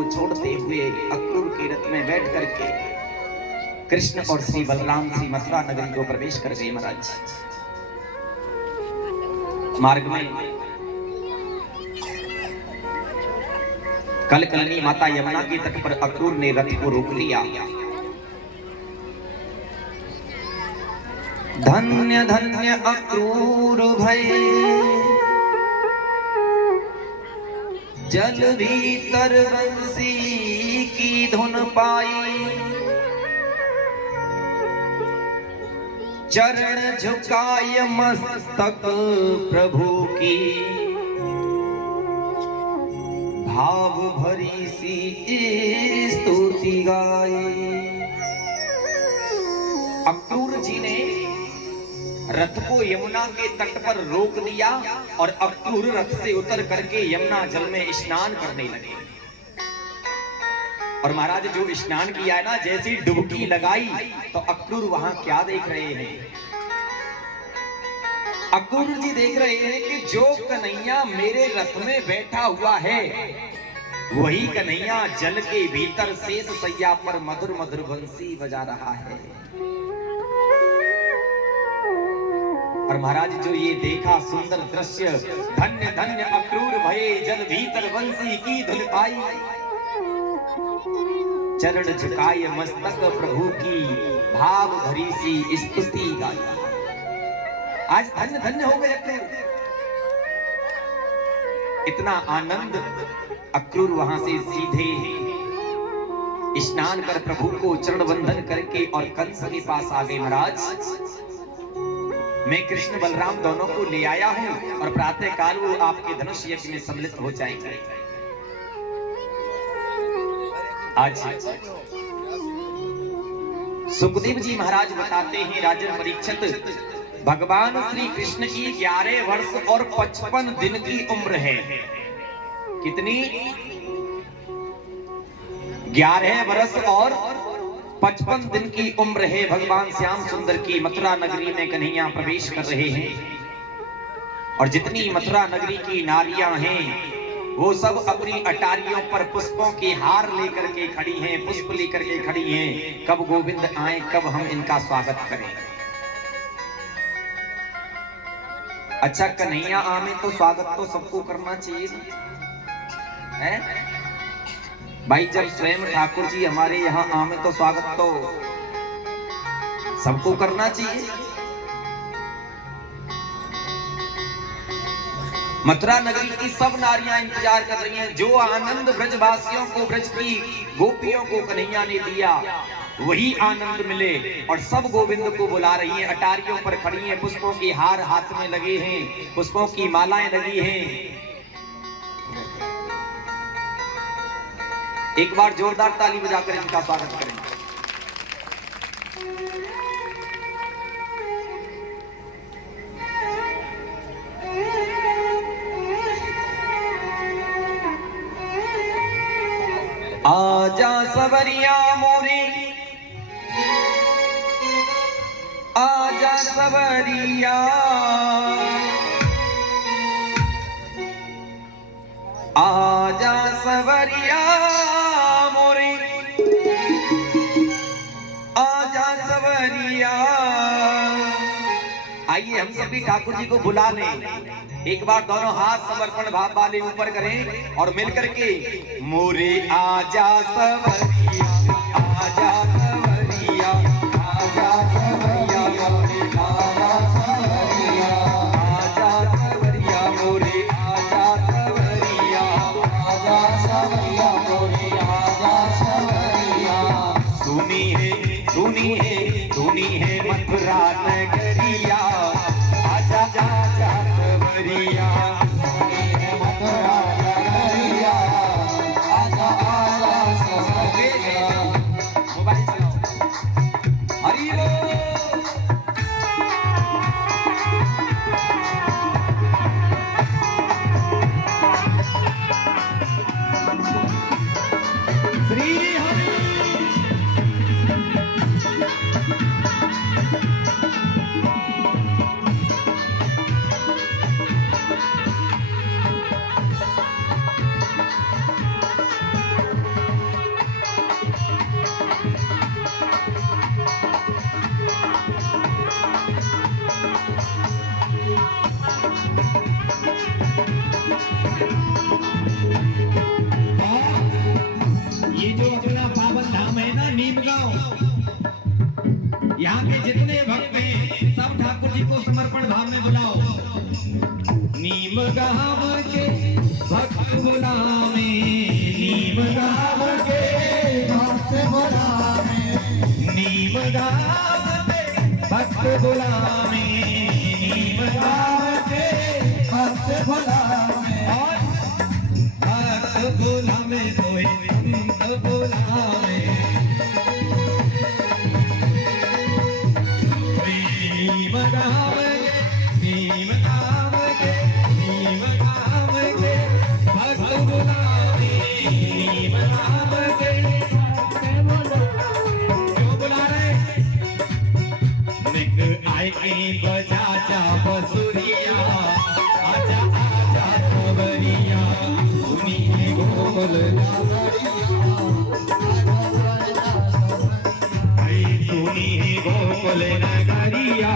को छोड़ते हुए अक्रूर के रथ में बैठ करके कृष्ण और श्री बलराम श्री मथुरा नगरी को प्रवेश कर गए। महाराज मार्ग में कलकलनी माता यमुना के तट पर अक्रूर ने रथ को रोक लिया। धन्य धन्य अक्रूर भय जल भीतर बंसी की धुन पाई, चरण झुकाय मस्तक प्रभु की भाव भरी सी स्तुति गाई। अक्रूर जी ने रथ को यमुना के तट पर रोक दिया और अक्रूर रथ से उतर करके यमुना जल में स्नान करने लगे। और महाराज जो स्नान किया है ना, जैसी डुबकी लगाई तो अक्रूर वहां क्या देख रहे हैं? अक्रूर जी देख रहे हैं कि जो कन्हैया मेरे रथ में बैठा हुआ है वही कन्हैया जल के भीतर शेष सैया पर मधुर मधुर बंसी बजा रहा है। और महाराज जो ये देखा सुंदर दृश्य, धन्य धन्य अक्रूर भये जल भीतर बंसी की धुन पाई, चरण झुकाए मस्तक प्रभु की भाव भरी सी स्तुति गाई। आज धन्य धन्य हो गए अक्रूर। इतना आनंद अक्रूर वहां से सीधे स्नान कर प्रभु को चरण बंधन करके और कंस के पास आ गए। महाराज मैं कृष्ण बलराम दोनों को ले आया हूं और प्रातः काल वो आपके धनुष यज्ञ में सम्मिलित हो जाएंगे। आज सुखदेव जी महाराज बताते हैं, राजन परीक्षित भगवान श्री कृष्ण की 11 वर्ष और 55 दिन की उम्र है। कितनी? 11 वर्ष और 55 दिन की उम्र है। भगवान श्याम सुंदर की मथुरा नगरी में कन्हैया प्रवेश कर रहे हैं और जितनी मथुरा नगरी की नारियां हैं वो सब अपनी अटारियों पर पुष्पों के हार लेकर के खड़ी हैं, पुष्प लेकर के खड़ी हैं। कब गोविंद आए, कब हम इनका स्वागत करें। अच्छा, कन्हैया आमे तो स्वागत तो सबको करना चाहिए है भाई। जब स्वयं ठाकुर जी हमारे यहाँ आमे तो स्वागत तो सबको करना चाहिए। मथुरा नगरी की सब नारियां इंतजार कर रही हैं। जो आनंद ब्रजवासियों को, ब्रज की गोपियों को कन्हैया ने दिया वही आनंद मिले। और सब गोविंद को बुला रही हैं, अटारियों पर खड़ी हैं, पुष्पों के हार हाथ में लगे हैं, पुष्पों की मालाएं लगी हैं। एक बार जोरदार ताली बजाकर इनका स्वागत करें। आजा सवरिया मोरे, आजा सवरिया, आजा सवरिया मोरे, आजा सवरिया। आइए हम सभी ठाकुर जी को बुला लें। एक बार दोनों हाथ समर्पण भाव वाले ऊपर करें और मिलकर के मोरे आजा सवरिया, आजा सवरिया, आजा सवरिया मोरे, आजा सवरिया, आजा सवरिया मोरे, आजा सवरिया, आजा सवरिया मोरे, आजा सवरिया। सुनी है, सुनी है, सुनी है मथुरा नगरिया, आजा आजा सवरिया, सुनी है मथुरा नगरिया, आजा आजा सवरिया। मोबाइल चलाओ। हरि बोल। श्री हरि। बुलावे नीम गावे भक्त बुलावे और भक्त बुलावे कोई संत बुलावे नीम गावे नीम गावे नीम गावे भक्त बुलावे नीम गावे क्यों बुला रहे निक आई बजा जा बसुरिया आजा आजा खबरिया सुनी गोकुल सुनी गोकुल नगरिया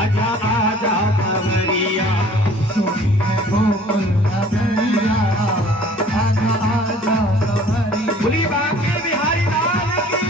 आजा आजा खबरिया सुनी गोकुल नगरिया आजा आजा खबरिया बोली बांके बिहारी लाल की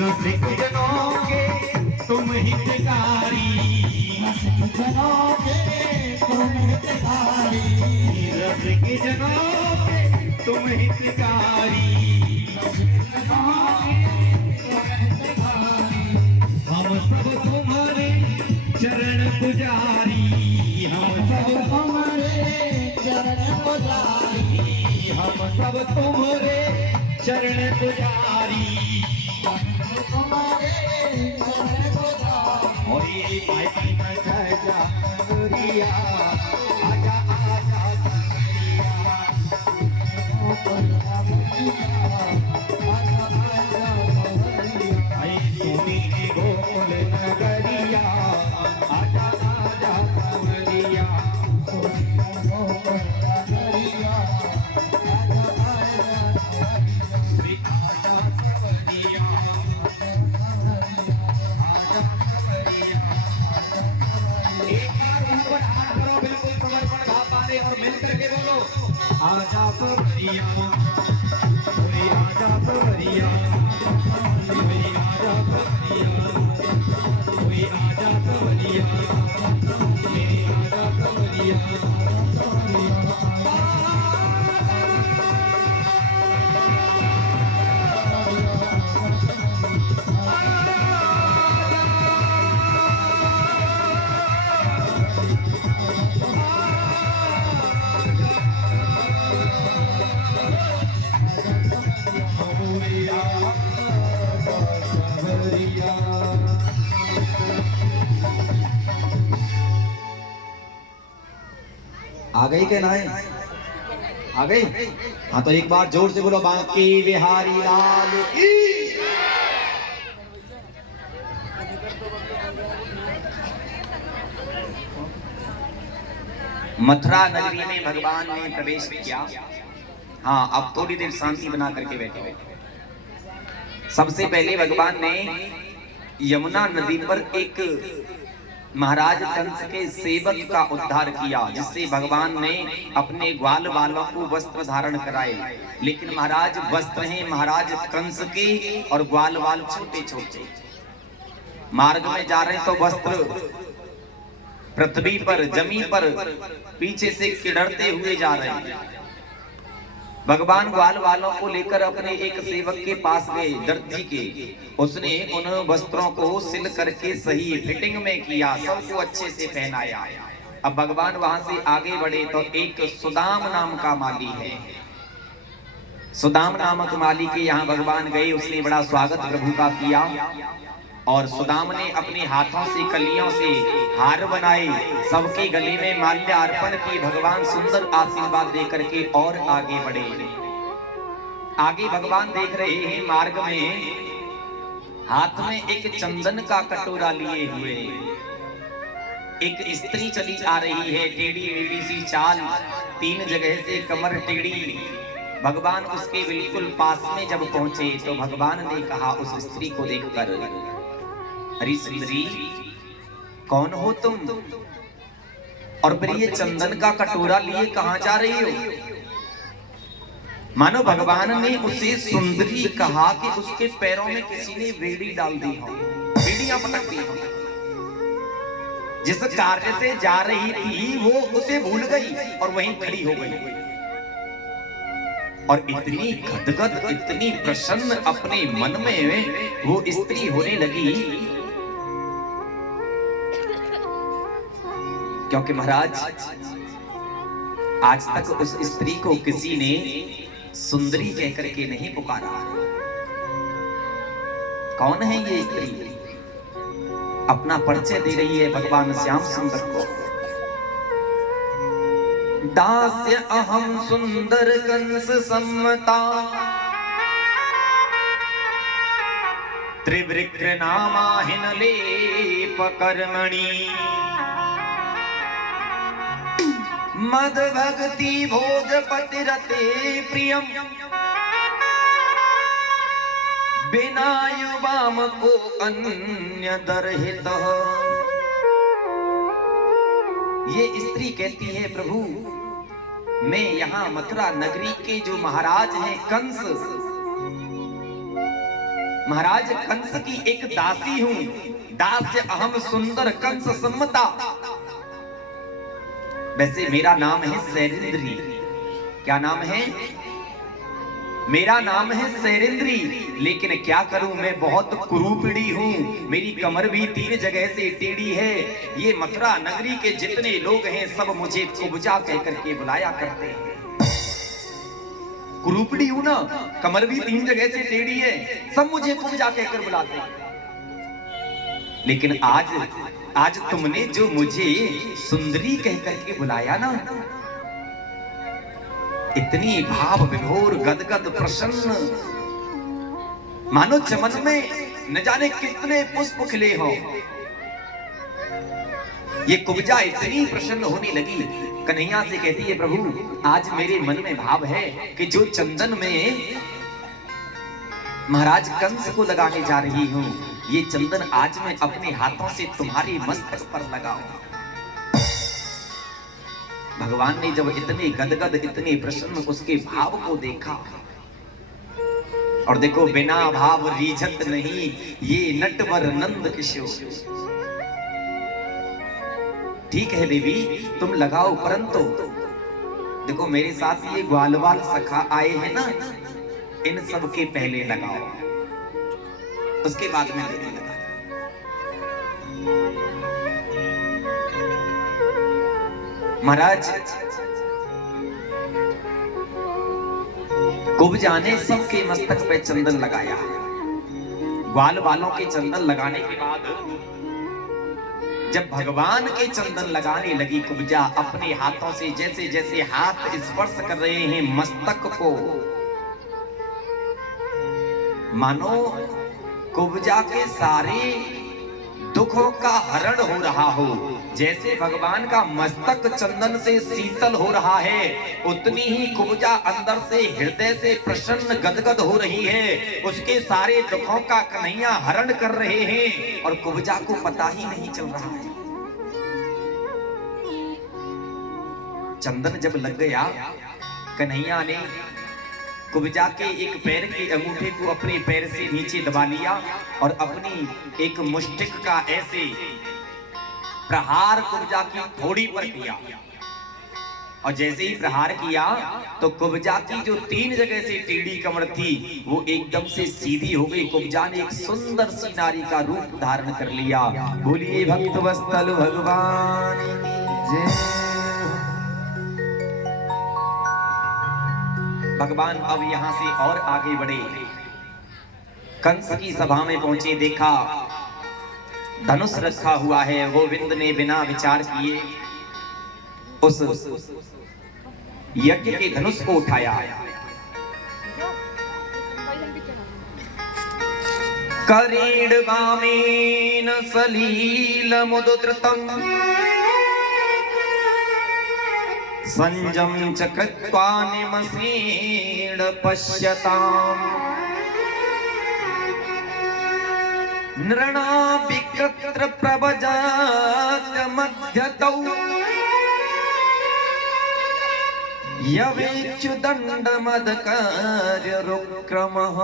रसिक जनों के तुम हितकारी रसिक जनों के तुम हितकारी रसिक जनों के तुम हितकारी हम सब तुम्हारे चरण पुजारी हम सब तुम्हारे चरण पुजारी हम सब तुम्हारे चरण पुजारी जय जय आजा आजा सुनी गोकुल नगरिया आजा आजा खबरिया और मिलकर के बोलो आजा सवरिया कोई आजा सवरिया कोई आजा सवरिया कोई आजा सवरिया मेरी आजा सवरिया आ गई के ना आ गई। हाँ तो एक बार जोर से बोलो बांके बिहारी लाल की। मथुरा नगरी में भगवान ने प्रवेश किया। हाँ अब थोड़ी देर शांति बना करके बैठे। सबसे पहले भगवान ने यमुना नदी पर एक महाराज कंस के सेवक का उद्धार किया, जिससे भगवान ने अपने ग्वाल वालों को वस्त्र धारण कराए। लेकिन महाराज वस्त्र हैं महाराज कंस के और ग्वाल वाल छोटे छोटे। मार्ग में जा रहे तो वस्त्र पृथ्वी पर जमीन पर पीछे से किड़ते हुए जा रहे हैं। भगवान ग्वाल वालों को लेकर अपने एक सेवक के पास गए दर्जी के। उसने उन वस्त्रों को सिल करके सही फिटिंग में किया, सबको अच्छे से पहनाया। अब भगवान वहां से आगे बढ़े तो एक सुदाम नाम का माली है। सुदाम नामक माली के यहाँ भगवान गए। उसने बड़ा स्वागत प्रभु का किया और सुदाम ने अपने हाथों से कलियों से हार बनाए, सबके गले में माल्य अर्पण की। भगवान सुंदर आशीर्वाद देकर के और आगे बढ़े। आगे भगवान देख रहे हैं मार्ग में हाथ में एक चंदन का कटोरा लिए हुए एक स्त्री चली आ रही है, टेढ़ी मेढ़ी सी चाल, 3 जगह से कमर टेढ़ी। भगवान उसके बिल्कुल पास में जब पहुंचे तो भगवान ने कहा उस स्त्री को देखकर, अरे सुंदरी, कौन हो तुम और फिर ये चंदन का कटोरा लिए कहां जा रही हो? मानो भगवान ने उसे सुंदरी कहा कि उसके पैरों में किसी ने बेड़ी डाल दी हो, बेड़ियां पटक दी हो। जिस कार्य से जा रही थी वो उसे भूल गई और वहीं खड़ी हो गई और इतनी गदगद, इतनी प्रसन्न अपने मन में वो स्त्री होने लगी, क्योंकि महाराज आज तक उस स्त्री को किसी ने सुंदरी कहकर के नहीं पुकारा। कौन है ये स्त्री? अपना परिचय दे रही है भगवान श्याम सुंदर को। दास्य अहम सुंदर कंस सम्मता, त्रिवृक्र नामाहिन लेप कर्मणि, मद भक्ति भोजपति रते प्रियम, बिना युवाम को अन्य दरहित। ये स्त्री कहती है, प्रभु मैं यहाँ मथुरा नगरी के जो महाराज हैं कंस, महाराज कंस की एक दासी हूँ। दास्य अहम सुंदर कंस सम्मता। वैसे मेरा नाम है सैरेंद्री। क्या नाम है? मेरा नाम है सैरेंद्री, लेकिन क्या करूं, मैं बहुत कुरूपिड़ी हूं। मेरी कमर भी 3 जगह से टेढ़ी है। ये मथुरा नगरी के जितने लोग हैं सब मुझे कुब्जा कहकर के बुलाया करते हैं। कुरूपिड़ी हूं ना, कमर भी 3 जगह से टेढ़ी है, सब मुझे कुब्जा कहकर बुलाते हैं। लेकिन आज तुमने जो मुझे सुंदरी कहकर के बुलाया ना, इतनी भाव विभोर गदगद प्रसन्न, मानो चमन में न जाने कितने पुष्प खिले हो। ये कुब्जा इतनी प्रसन्न होने लगी, कन्हैया से कहती है, प्रभु आज मेरे मन में भाव है कि जो चंदन में महाराज कंस को लगाने जा रही हूं, ये चंदन आज मैं अपने हाथों से तुम्हारे मस्तक पर लगाऊं। भगवान ने जब इतने गदगद, इतने प्रसन्न उसके भाव को देखा, और देखो बिना भाव रीझत नहीं ये नटवर नंद किशोर। ठीक है देवी तुम लगाओ, परंतु देखो मेरे साथ ये ग्वालवाल सखा आए हैं ना, इन सब के पहले लगाओ, उसके बाद में लेने लगा। महाराज कुब्जा ने सबके मस्तक पे चंदन लगाया। ग्वाल वालों के चंदन लगाने के बाद जब भगवान के चंदन लगाने लगी कुब्जा, अपने हाथों से जैसे जैसे हाथ स्पर्श कर रहे हैं मस्तक को, मानो कुब्जा के सारे दुखों का हरण हो रहा हो। जैसे भगवान का मस्तक चंदन से शीतल हो रहा है, उतनी ही कुब्जा अंदर से हृदय से प्रसन्न गदगद हो रही है। उसके सारे दुखों का कन्हैया हरण कर रहे हैं और कुब्जा को पता ही नहीं चल रहा है। चंदन जब लग गया, कन्हैया ने कुब्जा के एक पैर के अंगूठे को अपने पैर से नीचे दबा लिया और अपनी एक मुष्टिक का ऐसे प्रहार कुब्जा की थोड़ी पर किया, और जैसे ही प्रहार किया तो कुब्जा की जो 3 जगह से टेढ़ी कमर थी वो एकदम से सीधी हो गई। कुब्जा ने एक सुंदर सी नारी का रूप धारण कर लिया। बोलिए भक्त वत्सल भगवान की जय। भगवान अब यहां से और आगे बढ़े, कंस की सभा में पहुंचे, देखा धनुष रखा हुआ है। गोविंद ने बिना विचार किए उस यज्ञ के धनुष को उठाया। करीड वामेन सलील मुदुद्रतम् संजम च कृत्वा निमसेण पश्यताम् नृणाभिकृत्र प्रभजात मध्यतौ यवेच्युदण्डमदकार्यरुक्रमः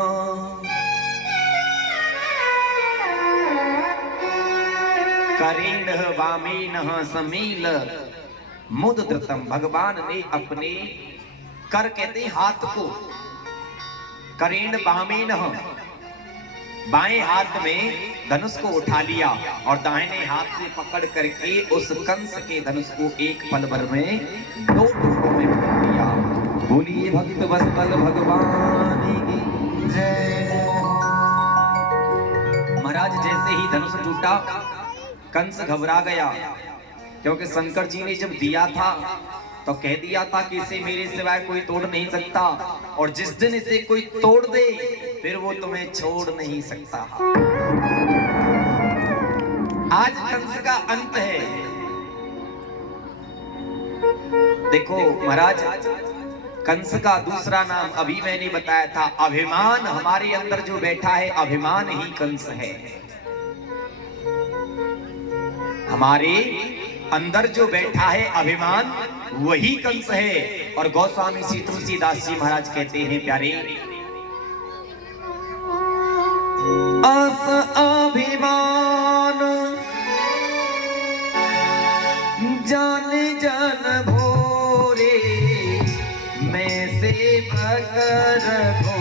करेण वामेनः समील मुद्रतम। भगवान ने अपने कर कहते हाथ को करेण वामेनः बाएं हाथ में धनुष को उठा लिया और दाहिने हाथ से पकड़ करके उस कंस के धनुष को एक पल भर में 2 टुकड़ों में बदल दिया। बोलिए भक्त वत्सल भगवान की जय। महाराज जैसे ही धनुष टूटा कंस घबरा गया, क्योंकि शंकर जी ने जब दिया था तो कह दिया था कि इसे मेरे सिवाय कोई तोड़ नहीं सकता, और जिस दिन इसे कोई तोड़ दे फिर वो तुम्हें छोड़ नहीं सकता। आज कंस का अंत है। देखो महाराज, कंस का दूसरा नाम अभी मैंने बताया था अभिमान। हमारे अंदर जो बैठा है अभिमान ही कंस है। हमारे अंदर जो बैठा है अभिमान वही कंस है। और गोस्वामी श्री तुलसीदास जी महाराज कहते हैं प्यारे, अस अभिमान जान जन भोरे, मैं सेवक रघो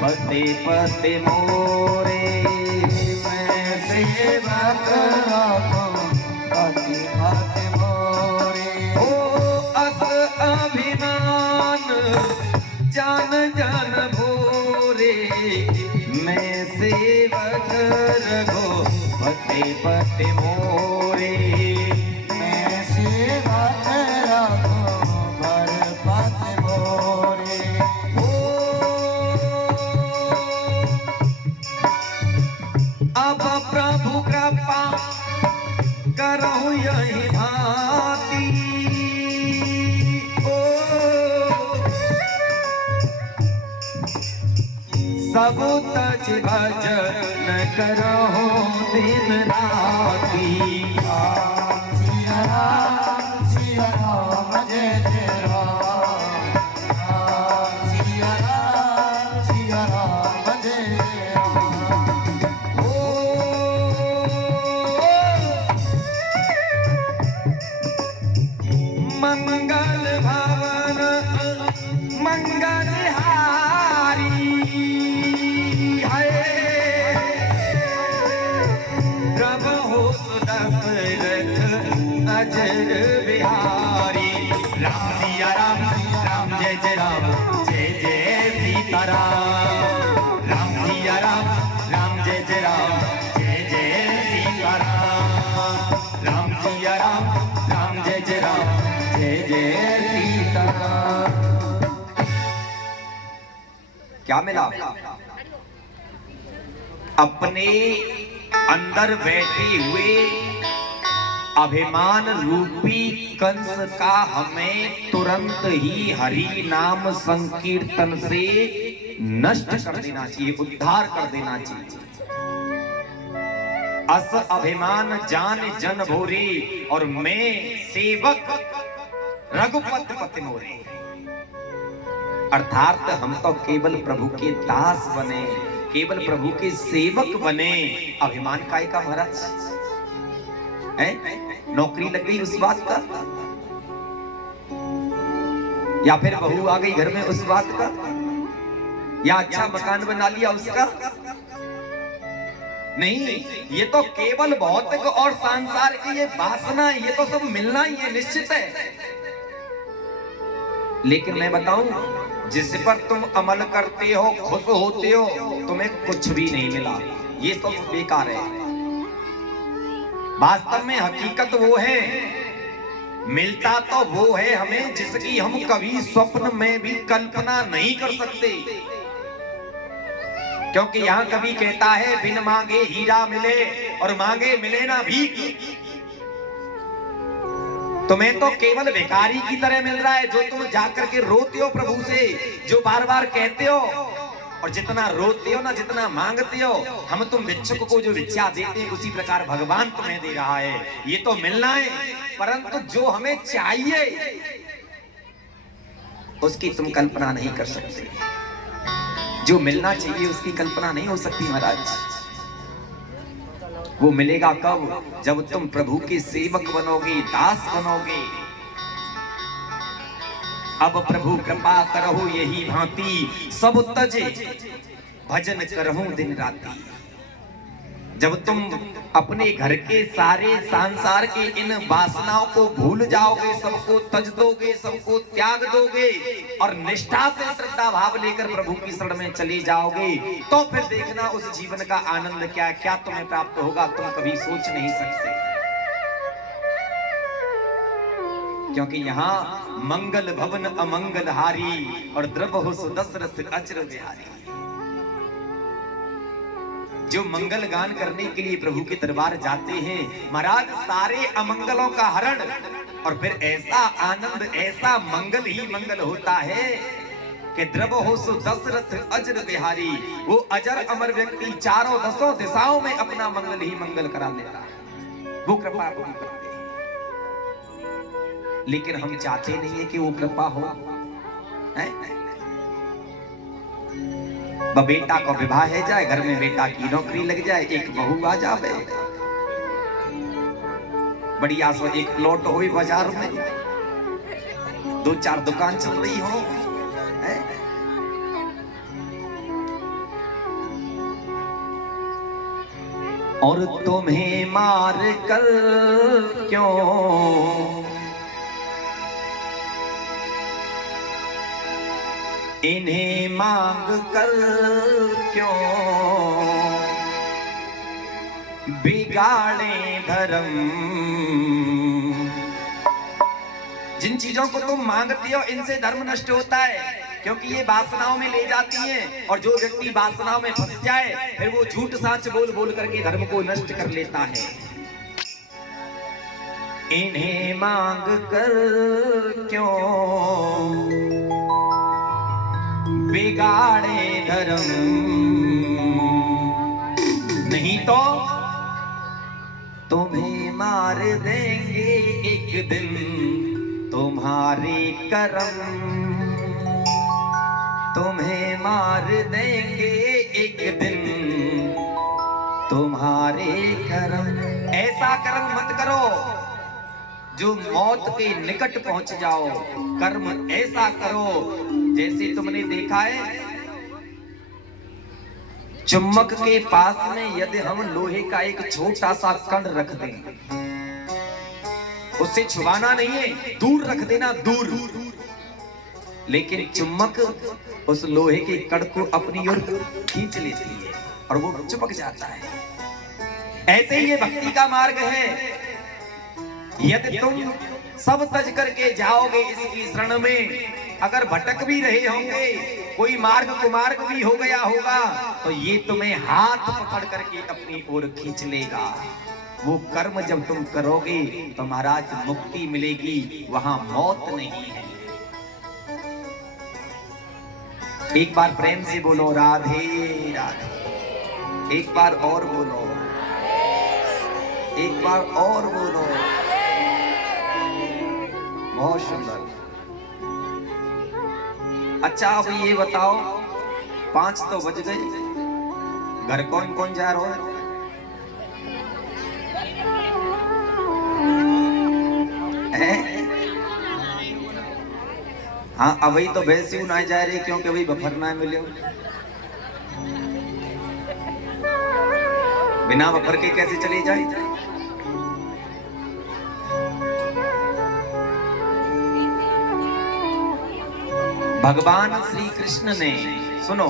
पते पते मोरे। मैं सेवक रघो पते पते मोरे। ओ अस अभिमान जान जन भोरे, मैं सेवक रघो पते पते मोरे। मैं सेवक रघो पर पते मोरे। ओ अब प्रभु कृपा करहु यही भांति। ओ सब तज भजन करहु दिन राति। सिया राम जय जय राम। सिया राम जय जय राम। ओ मंगल भवन मंगलहारी, प्रभु दशरथ अजर बिहारी। राम सिया राम जय जय राम जय जय सीताराम। राम सिया राम जय जय राम जय जय सीताराम। राम सिया राम जय जय राम जय जय सीताराम। क्या मिला? अपने अंदर बैठे हुए अभिमान रूपी कंस का हमें तुरंत ही हरि नाम संकीर्तन से नष्ट कर देना चाहिए, उद्धार कर देना चाहिए। अस अभिमान जान जन भोरे, और मैं सेवक रघुपति पति मोरे। अर्थात हम तो केवल प्रभु के दास बने, केवल प्रभु के सेवक बने। अभिमान काय का महाराज है? नौकरी लग गई उस बात का, या फिर बहू आ गई घर में उस बात का, या अच्छा मकान बना लिया उसका? नहीं, ये तो केवल भौतिक और सांसार की ये वासना, ये तो सब मिलना ही है, निश्चित है। लेकिन मैं बताऊं, जिस पर तुम अमल करते हो, खुश होते हो, तुम्हें कुछ भी नहीं मिला, ये तो बेकार है। वास्तव में हकीकत वो है, मिलता तो वो है हमें जिसकी हम कभी स्वप्न में भी कल्पना नहीं कर सकते। क्योंकि यहाँ कवि कहता है बिन मांगे हीरा मिले और मांगे मिले ना भीख। तुम्हें तो केवल भिखारी की तरह मिल रहा है, जो तुम जाकर के रोते हो प्रभु से, जो बार बार कहते हो, और जितना रोते हो ना, जितना मांगते हो, हम तुम भिक्षुक को जो भिक्षा देते हैं उसी प्रकार भगवान तुम्हें दे रहा है। ये तो मिलना है, परंतु जो हमें चाहिए उसकी तुम कल्पना नहीं कर सकते। जो मिलना चाहिए उसकी कल्पना नहीं हो सकती महाराज। वो मिलेगा कब? जब तुम प्रभु के सेवक बनोगे, दास बनोगे। अब प्रभु कृपा करहु यही भांति, सब तजे भजन करहु दिन राती। जब तुम अपने घर के सारे संसार के इन वासनाओं को भूल जाओगे, सबको तज दोगे, सबको त्याग दोगे और निष्ठा से श्रद्धा भाव लेकर प्रभु की शरण में चले जाओगे, तो फिर देखना उस जीवन का आनंद क्या क्या तुम्हें प्राप्त होगा, तुम कभी सोच नहीं सकते। क्योंकि यहाँ मंगल भवन अमंगलहारी और द्रवहु सुदशरथ अचर बिहारी। जो मंगल गान करने के लिए प्रभु के दरबार जाते हैं महाराज, सारे अमंगलों का हरण, और फिर ऐसा आनंद, ऐसा मंगल ही मंगल होता है कि द्रवहु सुदशरथ अजर बिहारी। वो अजर अमर व्यक्ति चारों दसों दिशाओं में अपना मंगल ही मंगल करा लेता है। वो कृपा पूरी करते हैं, लेकिन हम चाहते नहीं है कि वो कृपा हो। बेटा को विवाह है जाए, घर में बेटा की नौकरी लग जाए, एक बहू आ जावे, बढ़िया सो एक प्लॉट हो बाजार में, 2-4 दुकान चल रही हो, और तुम्हें मार कर क्यों इन्हें मांग कर क्यों बिगाड़े धर्म। जिन चीजों को तुम मांगते हो इनसे धर्म नष्ट होता है, क्योंकि ये वासनाओं में ले जाती हैं, और जो व्यक्ति वासनाओं में फंस जाए फिर वो झूठ साच बोल बोल करके धर्म को नष्ट कर लेता है। इन्हें मांग कर क्यों बिगाड़े धर्म, नहीं तो तुम्हें मार देंगे एक दिन तुम्हारे कर्म, तुम्हें मार देंगे एक दिन तुम्हारे कर्म। ऐसा कर्म मत करो जो मौत के निकट पहुंच जाओ, कर्म ऐसा करो जैसे तुमने देखा है चुम्बक के पास में यदि हम लोहे का एक छोटा सा कण रख दें, उससे छुपाना नहीं है, दूर रख देना, दूर, लेकिन चुम्बक उस लोहे के कण को अपनी ओर खींच लेती है और वो चिपक जाता है। ऐसे ही ये भक्ति का मार्ग है। यदि तुम सब तज करके जाओगे इसकी शरण में, अगर भटक भी रहे होंगे, कोई मार्ग कुमार्ग भी हो गया होगा, तो ये तुम्हें हाथ पकड़ करके अपनी ओर खींच लेगा। वो कर्म जब तुम करोगे तो महाराज मुक्ति मिलेगी, वहां मौत नहीं है। एक बार प्रेम से बोलो राधे राधे, एक बार और बोलो, एक बार और बोलो, बहुत सुंदर। अच्छा अब ये बताओ, 5 तो बज गए, घर कौन कौन जा रहा है? हाँ अभी तो वैसे ना जा रही, क्योंकि अभी बफर ना मिले। बिना बफर के कैसे चले जाए? भगवान श्री कृष्ण ने, सुनो,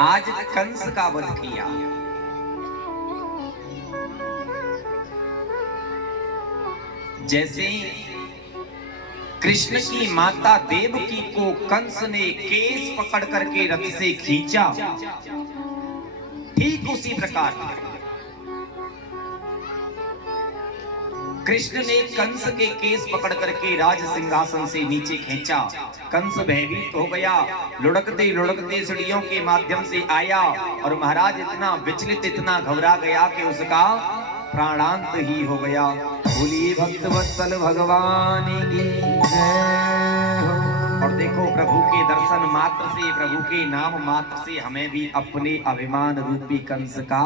आज कंस का वध किया। जैसे कृष्ण की माता देवकी को कंस ने केस पकड़ करके रथ से खींचा, ठीक उसी प्रकार कृष्ण ने कंस के केस पकड़ करके राज सिंहासन से नीचे खींचा। कंस भयभीत हो गया, लुढ़कते लुढ़कते सीढ़ियों के माध्यम से आया और महाराज इतना विचलित, इतना घबरा गया कि उसका प्राणांत ही हो गया। बोलिए भक्तवत्सल भगवान की जय हो। और देखो, प्रभु के दर्शन मात्र से, प्रभु के नाम मात्र से हमें भी अपने अभिमान रूपी कंस का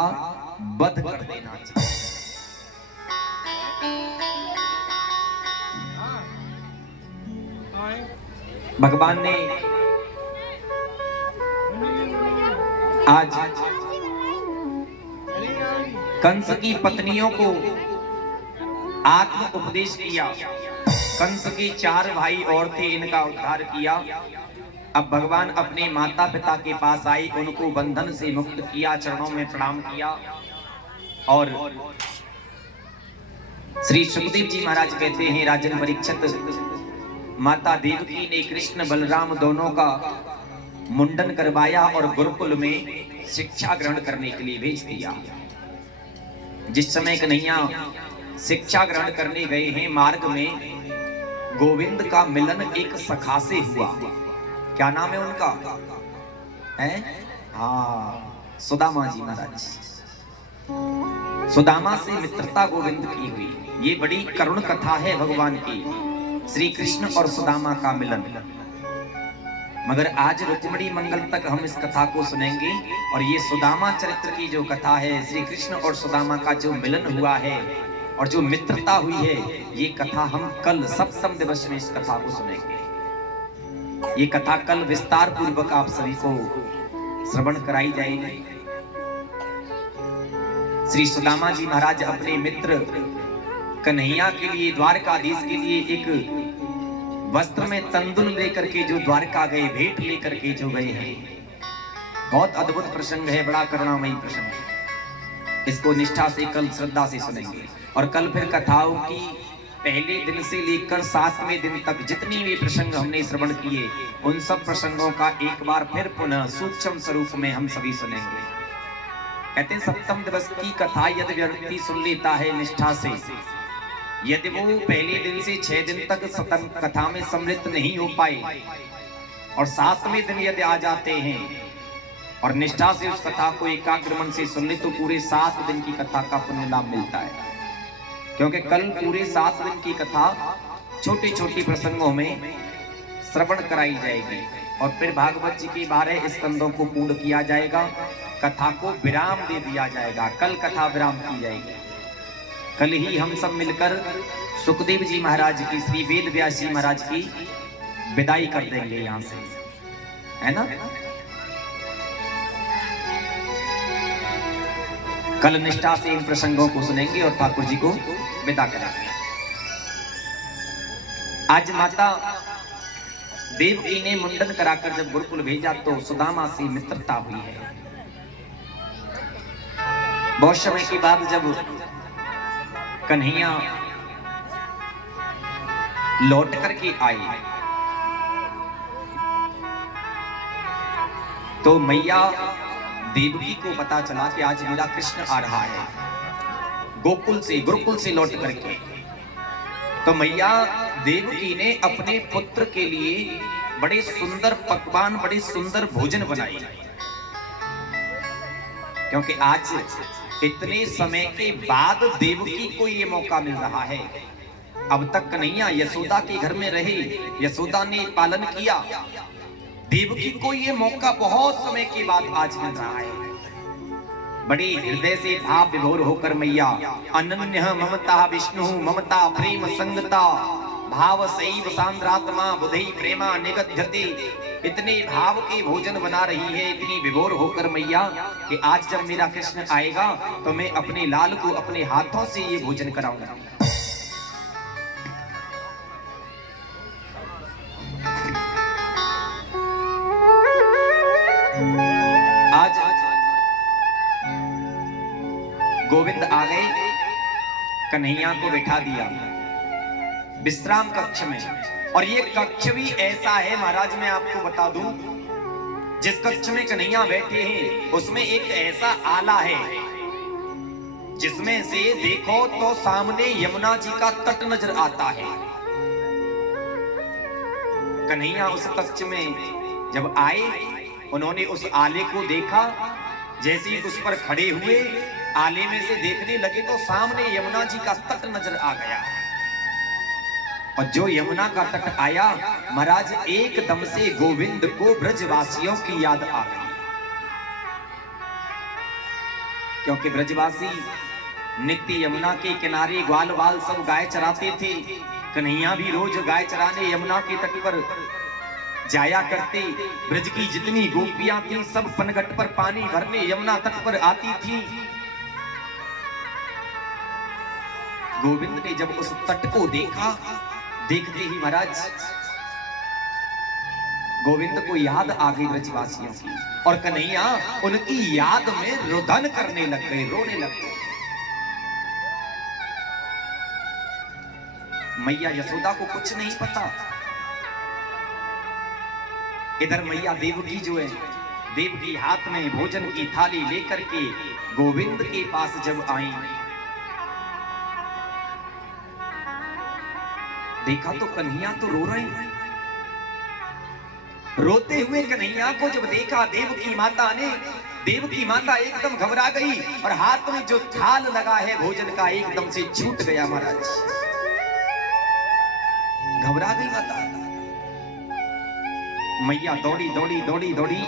वध कर देना चाहिए। भगवान ने आज कंस की पत्नियों को आत्म उपदेश किया। कंस के 4 भाई और थे, इनका उद्धार किया। अब भगवान अपने माता पिता के पास आए, उनको बंधन से मुक्त किया, चरणों में प्रणाम किया। और श्री सुखदेव जी महाराज कहते हैं, राजन परीक्षित, माता देवकी ने कृष्ण बलराम दोनों का मुंडन करवाया और गुरुकुल में शिक्षा ग्रहण करने के लिए भेज दिया। जिस समय कन्हैया शिक्षा ग्रहण करने गए हैं, मार्ग में गोविंद का मिलन एक सखा से हुआ। क्या नाम है उनका? है हाँ, सुदामा जी महाराज। सुदामा से मित्रता गोविंद की हुई। ये बड़ी करुण कथा है भगवान की, श्री कृष्ण और सुदामा का मिलन। मगर आज रुक्मिणी मंगल तक हम इस कथा को सुनेंगे। और ये सुदामा चरित्र की जो कथा है, श्री कृष्ण और सुदामा का जो मिलन हुआ है और जो मित्रता हुई है, ये कथा हम कल सप्तम दिवस में इस कथा को सुनेंगे। ये कथा कल विस्तार पूर्वक आप सभी को श्रवण कराई जाएगी। श्री सुदामा जी महाराज अपने मित्र कन्हैया के लिए, द्वारकाधीश के लिए एक वस्त्र में तंदुल लेकर के जो द्वारका गए, भेंट लेकर के जो गए हैं। बहुत अद्भुत प्रसंग है, बड़ा करुणामयी प्रसंग है। इसको निष्ठा से कल श्रद्धा से सुनेंगे। और कल फिर कथाओं की पहले दिन से लेकर 7वें दिन तक जितनी भी प्रसंग हमने श्रवण किए, उन सब प्रसंगों का एक बार फिर पुनः सूक्ष्म स्वरूप में हम सभी सुनेंगे। कहते हैं, सप्तम दिवस की कथा यदि व्यक्ति सुन लेता है निष्ठा से, यदि वो पहले दिन से 6 दिन तक सतम कथा में सम्मिलित नहीं हो पाए और 7वें दिन यदि आ जाते हैं और निष्ठा से उस कथा को एकाग्र मन से सुन ले, तो पूरे 7 दिन की कथा का पुण्य लाभ मिलता है। क्योंकि कल पूरे 7 दिन की कथा छोटे छोटे प्रसंगों में श्रवण कराई जाएगी और फिर भागवत जी के 12 स्कंदों को पूर्ण किया जाएगा। कथा को विराम दे दिया जाएगा। कल कथा विराम की जाएगी। कल ही हम सब मिलकर सुखदेव जी महाराज की, श्री वेद व्यास जी महाराज की विदाई कर देंगे यहां से, है ना? कल निष्ठा से इन प्रसंगों को सुनेंगे और ठाकुर जी को विदा करेंगे। आज माता देवकी ने मुंडन कराकर जब गुरुकुल भेजा तो सुदामा से मित्रता हुई है। बहुत समय के बाद जब कन्हैया लौट करके आई तो मैया देवकी को पता चला कि आज मेरा कृष्ण आ रहा है गोकुल से, गुरुकुल से लौट करके। तो मैया देवकी ने अपने पुत्र के लिए बड़े सुंदर पकवान, बड़े सुंदर भोजन बनाए। क्योंकि आज इतने समय के बाद देवकी को ये मौका मिल रहा है। अब तक कन्हैया यशोदा के घर में रहे, यशोदा ने पालन किया। देवकी को ये मौका बहुत समय के बाद आज मिल रहा है। बड़ी हृदय से भाव विभोर होकर मैया अनन्य ममता विष्णु ममता प्रेम संगता भाव सैव सांद्रात्मा बुधई प्रेमा निगध्यते, इतने भाव के भोजन बना रही है, इतनी विभोर होकर मैया कि आज जब मेरा कृष्ण आएगा तो मैं अपने लाल को अपने हाथों से ये भोजन कराऊंगा। आज गोविंद आ गए, कन्हैया को बिठा दिया विश्राम कक्ष में। और ये कक्ष भी ऐसा है महाराज, मैं आपको बता दूं, जिस कक्ष में कन्हैया बैठे हैं उसमें एक ऐसा आला है जिसमें से देखो तो सामने यमुना जी का तट नजर आता है। कन्हैया उस कक्ष में जब आए, उन्होंने उस आले को देखा। जैसे ही उस पर खड़े हुए, आले में से देखने लगे तो सामने यमुना जी का तट नजर आ गया। और जो यमुना का तट आया महाराज, एकदम से गोविंद को ब्रजवासियों की याद आ गई। क्योंकि ब्रजवासी नित्य यमुना के किनारे ग्वाल बाल सब गाय चराते थे। कन्हैया भी रोज गाय चराने यमुना के तट पर जाया करते। ब्रज की जितनी गोपियां थी सब पनघट पर पानी भरने यमुना तट पर आती थी। गोविंद ने जब उस तट को देखा, देखते ही महाराज गोविंद को याद आ गई ब्रजवासियों की, और कन्हैया उनकी याद में रुदन करने लग गए, रोने लग गए। मैया यशोदा को कुछ नहीं पता। इधर मैया देवकी जो है, देवकी हाथ में भोजन की थाली लेकर के गोविंद के पास जब आई, देखा तो कन्हैया तो रो रहे हैं। रोते हुए कन्हैया को जब देखा देवकी माता ने, देवकी माता एकदम घबरा गई और हाथ में जो थाल लगा है भोजन का एकदम से छूट गया। महाराज घबरा गई माता। मैया दौड़ी दौड़ी दौड़ी दौड़ी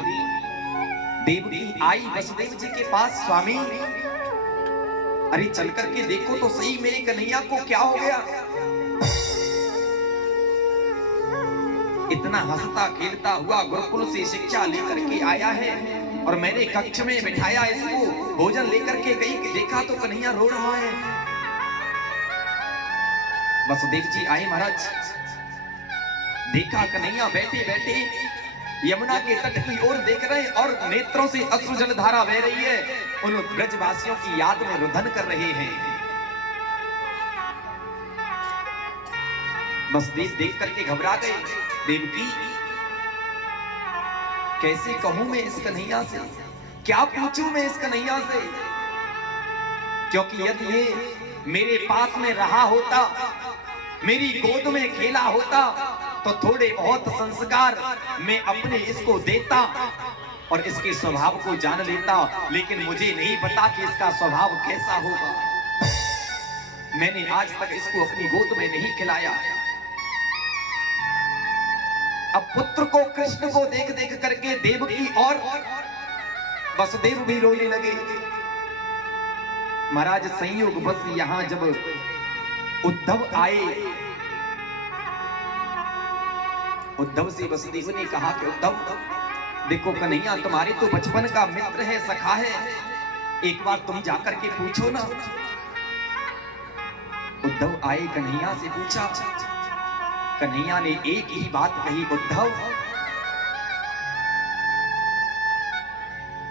देवकी आई वसुदेव जी के पास। स्वामी अरे चल करके देखो तो सही मेरे कन्हैया को क्या हो गया। इतना हंसता खेलता हुआ गुरुकुल से शिक्षा लेकर के आया है और मैंने कक्ष में बिठाया इसको, भोजन लेकर के गई, देखा तो कन्हैया रो रहा है। वसुदेव जी आए महाराज, देखा कन्हैया बैठे बैठे यमुना के तट की ओर देख रहे हैं और नेत्रों से अश्रु जल धारा बह रही है। उन ब्रजवासियों की याद में रुदन कर रहे हैं। बस देख करके घबरा गए। देवकी कैसे कहूं मैं इस कन्हैया से, क्या पूछूं मैं इस कन्हैया से, क्योंकि यदि ये मेरे पास में रहा होता, मेरी गोद में खेला होता तो थोड़े बहुत संस्कार मैं अपने इसको देता और इसके स्वभाव को जान लेता, लेकिन मुझे नहीं पता कि इसका स्वभाव कैसा होगा। मैंने आज तक इसको अपनी गोद में नहीं खिलाया। अब पुत्र को, कृष्ण को देख देख करके देवकी और वसुदेव भी रोने लगे। महाराज संयोग बस यहां जब उद्धव आए, उद्धव से वसुदेव ने कहा कि उद्धव देखो कन्हैया तुम्हारे तो बचपन का मित्र है, सखा है, एक बार तुम जाकर के पूछो ना। उद्धव आए, कन्हैया से पूछा। कन्हैया ने एक ही बात कही, उद्धव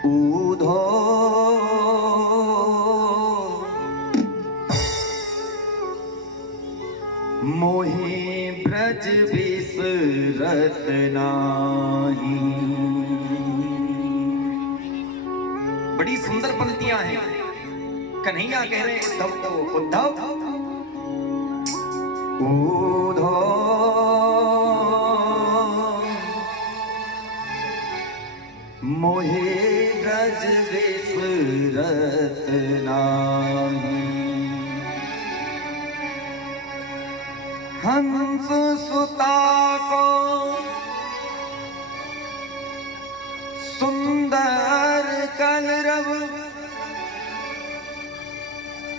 उद्धव मोहे ब्रज बिसरत नाही। बड़ी सुंदर पंक्तियां हैं। कन्हैया कह रहे हैं उद्धव को, उद्धव उद्धव मोहे ब्रज बिसरत नाही। हंस सुता को सुंदर कलरव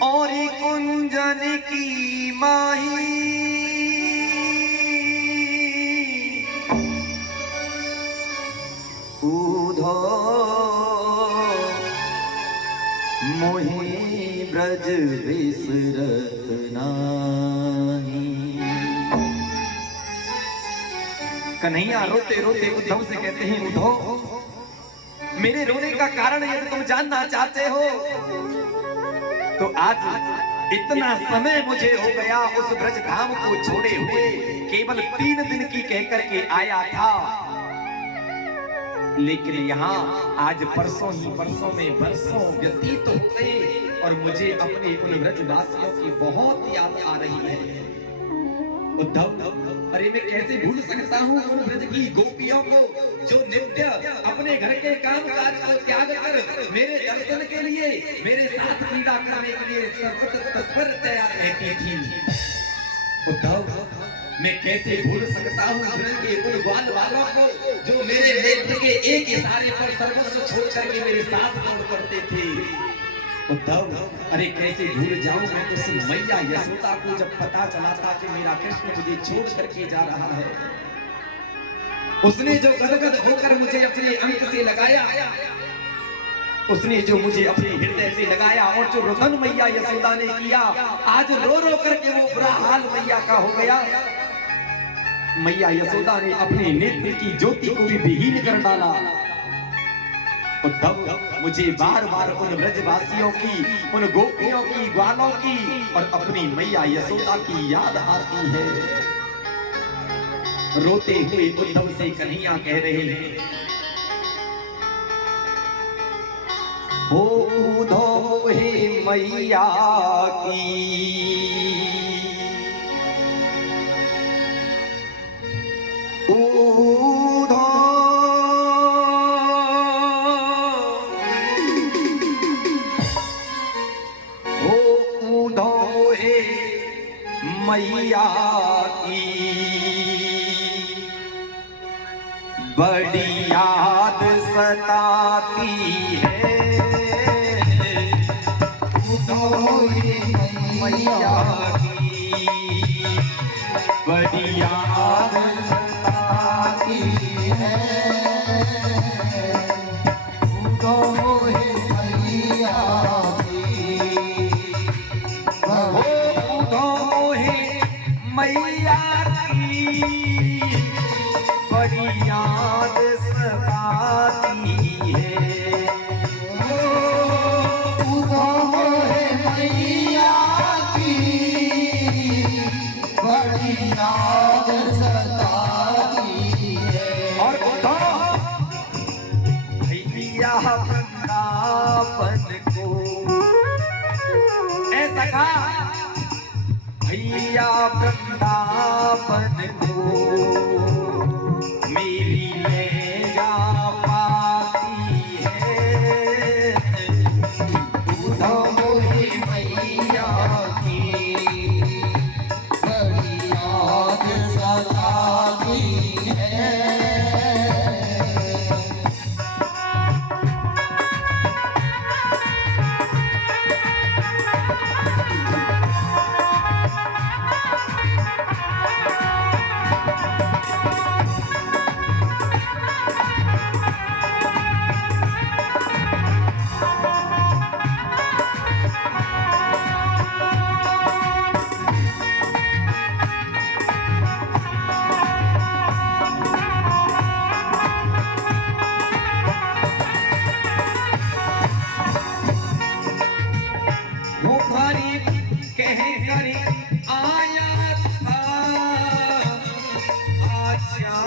और कुंजन की माही। उद्धव मोहि ब्रज बिसरत नाही। कन्हैया रोते रोते उद्धव से कहते हैं, उद्धव मेरे रोने का कारण यदि तुम जानना चाहते हो तो आज इतना समय मुझे हो गया उस ब्रज धाम को छोड़े हुए, केवल 3 दिन की कहकर के आया था, लेकिन यहाँ आज परसों ही परसों में बरसों व्यतीत हो गए और मुझे अपने उन ब्रजवासियों की बहुत याद आ रही है। उद्धव, अरे मैं कैसे भूल सकता हूँ उन ब्रज की गोपियों को जो नित्य अपने घर के काम काज को त्याग कर मेरे दर्शन के लिए, मेरे साथ क्रीड़ा करने के लिए सर्वत्र तत्पर तैयार रहती थी। उद्धव, मैं कैसे भूल सकता हूँ ब्रज के उन ग्वाल वालों को जो मेरे नेत्र के एक इशारे पर सर्वस्व छोड़ करके मेरे साथ दौड़ करते थे। उद्धव, अरे कैसे भूल जाऊं मैं उस मैया यशोदा को जब पता चला था कि मेरा कृष्ण मुझे छोड़ करके जा रहा है। उसने जो गदगद होकर मुझे अपने अंक से लगाया, उसने जो मुझे अपने हृदय से लगाया और जो रुदन मैया यशोदा ने किया, आज रो रो करके वो बुरा हाल मैया का हो गया। मैया यशोदा ने अपने नेत्र की ज्योति को भी विहीन कर डाला। उद्धव, मुझे बार बार उन ब्रजवासियों की, उन गोपियों की, ग्वालों की और अपनी मैया यशोदा की याद आती है। रोते हुए उद्धव से कन्हैया कह रहे हैं, ओ उद्धव हे मैया की, मैया की बड़ी याद सताती है। मैया की बड़ी याद सताती है। मैया की बड़ी याद सताती है। मैया की बड़ी याद सताती है। और भैया वृंदावन को ऐसा कहा, भैया वृंदावन को मेरी ले जा पाती है। उद्धव मैया की बड़ी याद सताती है। आया था, आजा